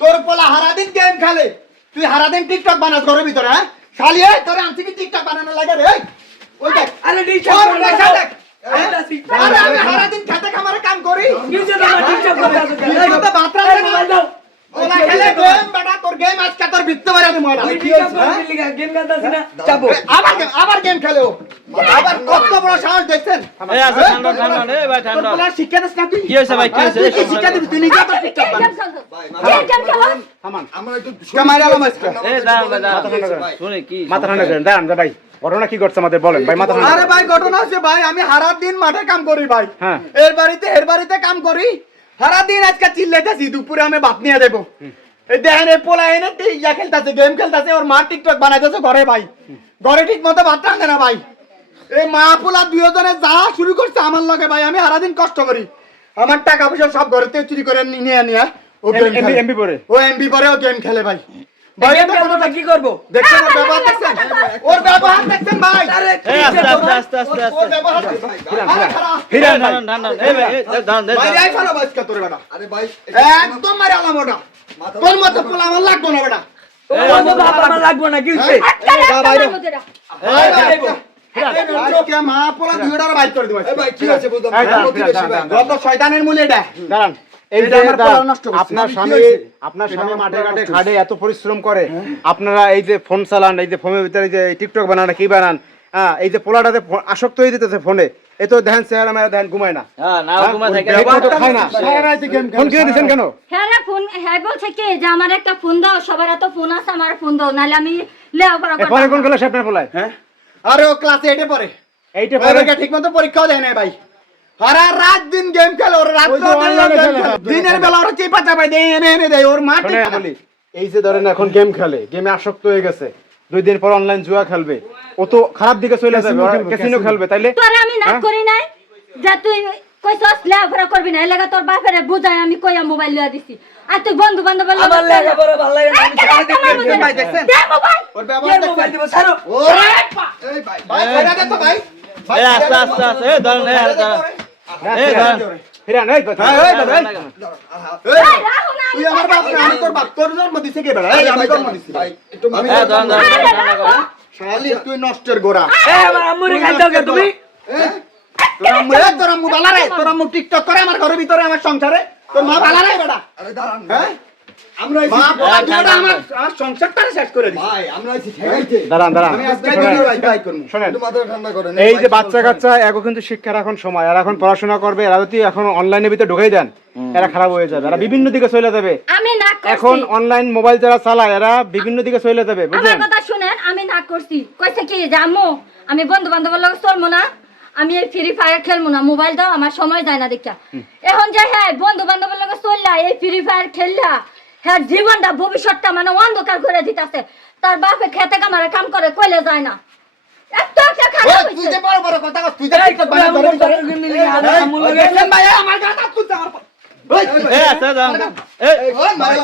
তোর পোলা হারাদিন গেম খেলে, তুই হারাদিন টিকটক বানাস ঘরের ভিতরে, হ্যাঁ? শালি তোর আনছি কি টিকটক বানানো লাগে রে? ওই দেখ, আরে আমি হারাদিন খেতে খামারে কাম করি, ওলা খেলে গেম বেটা, তোর গেম আজকে তোর ভিত্তি মারা দে মরা। আবার গেম খেলে ও, আবার কত বড় সাহস দেখছেন? এই আছে ঠান্ডা ঠান্ডা রে ভাই ঠান্ডা। তোর শিক্ষা দিস না তুই? কি হইছে ভাই, কি হইছে? তুই কি শিক্ষা দিবি? তুই নিজে তো টিকটক বানাস। থামান, আমরা একটু ক্যামেরা আলাম আজকে। এই দাঁড়ান ভাই দাঁড়ান, শুনে কি মাথা ঠান্ডা করেন, দাঁড়ান ভাই, ঘটনা কি করছে আমাদের বলেন ভাই। মাথা ঠান্ডা আরে ভাই ঘটনা হচ্ছে ভাই, আমি সারা দিন মাঠে কাম করি ভাই, হ্যাঁ। এর বাড়িতে কাম করি, সারা দিন আজকে চিল্লাইতেছি, দুপুরে আমি ভাত নিয়ে দেবো। এই দেখেন এই পোলা এনে ইয়া খেলতেছে, গেম খেলতেছে, ওর মা টিকটক বানাইতেছে ঘরে ভাই, ঘরে ঠিক মতো ভাত রাঁধে না ভাই। এই মা পোলা দুজনে যা শুরু করছে আমার লগে ভাই, আমি সারাদিন কষ্ট করি, আমার টাকা পয়সা সব ঘরে থেকে চুরি করে নিয়ে নিয়ে ও গেম খেলে, এমবি পরে ও এমবি পরে ও গেম খেলে ভাই। কি করবো? দেখছেন ওর ব্যবহার দেখছেন, ওর ব্যবহার দেখছেন ভাই। এই আস্তে আস্তে আস্তে আস্তে ওর আস্তে ব্যবহার দেখছেন। আরে খারাপ। ফিরান ভাই, ঠান্ডা ঠান্ডা। এই ভাই দাঁড়ান ভাই দাঁড়ান। এই ফেলো বাজকা তোর বেটা, আরে ভাই একদম মারি আলাম ওটা, তোর মতো পোলা আমার লাগবো না বেটা। আমার লাগবো না, কি হচ্ছে? যা বাইরে আজকে মা পোলা দুইটার বাইর করে দিব। এই ভাই কি আছে বুঝলাম এই দাঁড়ান, প্রতিবেশী ভাই যত শয়তানের মূলে এটা। দাঁড়ান। এই যে এটা আমার দাঁড়ান, পোলা নষ্ট করছে। আপনার কি স্বামী হয়েছে? আপনার স্বামী মাঠে ঘাটে খাটে এত পরিশ্রম করে, আপনারা এই যে ফোন চালান, এই যে ফোনের ভিতরে যে টিকটক বানান কি বানান, হ্যাঁ, এই যে পোলাটাতে আসক্ত হয়ে যেতেছে ফোনে, এ তো দেখেন চেহারা মেয়েরা দেখেন ঘুমায় না, হ্যাঁ না ঘুমা থাকে। ঠিক মতো খায় না, সারা রাতে গেম ফোন কিনে দিচ্ছেন কেন? হ্যাঁ রে ফোন, হ্যাঁ বলছে কি যে আমার একটা ফোন দাও, সবার এত ফোন আছে, আমার ফোন দাও, নাহলে আমি লেখাপড়া এ ফোনে কোন করব। ক্লাসে আপনার পোলায়? হ্যাঁ, আরে ও ক্লাসে এটে পড়ে, এইটা পরে ওকে ঠিকমতো পরীক্ষাও দেয় না ভাই, সারা রাত দিন গেম খেলে, ওর রাত ওই যে online এ খেলে। দিনের বেলা ওরা চেপা চাপাই দেয়, এনে দেয়, ওর মা ঠিক শোনেন বলি, এই যে ধরেন এখন গেম খেলে, গেমে আসক্ত হয়ে গেছে, 2 দিন পর অনলাইন জুয়া খেলবে, ও তো খারাপ দিকে চলে যাবে, ক্যাসিনো খেলবে, তাইলে তোরে আমি না হ্যাঁ? করি নাই যে তুই কইছস লেখাপড়া করবি না, এই লাগা তোর বাপেরে বুঝাই আমি কইয়া মোবাইল লিয়া দিছি, আর তুই বন্ধু বান্ধব আমার লেখাপড়া ভালো লাগে না, আমি সারাদিন গেম খেলি। ভাই দেখছেন মোবাইল ওর ব্যবহার কে মোবাইল দেখছেন? দিব? ছাড়ো। ওরে এই ভাই ভাই ছেড়ে দে তো ভাই, ভাই এই আস্তে আস্তে আস্তে। এই দাঁড়ান এই দাঁড়ান। এই দাঁড়ান। ফিরান, এই কথা। হ্যাঁ, এই দাঁড়ান, এই। এই রাখো না, তুই আমার বাপ না, আমি তোর বাপ, তোর জন্ম দিছে কে বেড়া? এই আমি জন্ম দিছি ভাই একটু আমি এই দাঁড়ান দাঁড়ান আরে দাঁড়ান, রাখো। দাঁড়ান। শালি তুই নষ্টের গোড়া। এই আমার আম্মুরে খাইতে হবে তুমি। তোর আম্মু বালা রে, তোর আম্মু টিকটক করে আমার ঘরের ভিতরে, আমার সংসারে, তোর মা বালা রে বেটা, আরে দাঁড়ান হ্যাঁ? আমরা মা আইছি পোলা দুইটা আমার সংসারটারে শেষ করে দিছে। ভাই আমরা আইছি ঠেকাইতে দাঁড়ান দাঁড়ান, আমি আজকে শোনেন, ভিডিও বাই করব। শোনেন, একটু মাথা ঠান্ডা করেন এই যে বাচ্চা কাচ্চা এগো কিন্তু শিক্ষার এখন সময়, আর এখন পড়াশোনা করবে, এরা যদি এখন অনলাইনের ভিতরে ঢুকে দেন, এরা খারাপ হয়ে যাবে, এরা বিভিন্ন দিকে চলে যাবে। আমি না এখন করছি, অনলাইন মোবাইল যারা চালায় এরা বিভিন্ন দিকে চলে যাবে, আমার বুঝলেন? কথা শুনেন, আমি না করছি, কইছে কি যে আম্মু আমি বন্ধু বান্ধবের লগে চলবো না, আমি এই ফ্রি ফায়ার খেলবো না, মোবাইল দাও, আমার সময় যায় না দেখা। এখন যে হ্যাঁ বন্ধু বান্ধবের লগে চললা, এই ফ্রি ফায়ার খেললা, হ্যাঁ জীবনটা ভবিষ্যৎটা মানে অন্ধকার করে দিতেছে, তার বাপে খেতে কামারে কাম করে, কইলে যায় না, একটু একটা খারাপ ওই, তুই হইছে। যে বড় বড় কথা কস, তুই যে টিকটক বানাস ঘরের ভিতরে। আম্মুর ওই লগে দেখছেন ভাই, আমার গাটা তুলছে আমার। ওই, এই আস্তে দাঁড়ান। এই ওই, মারে।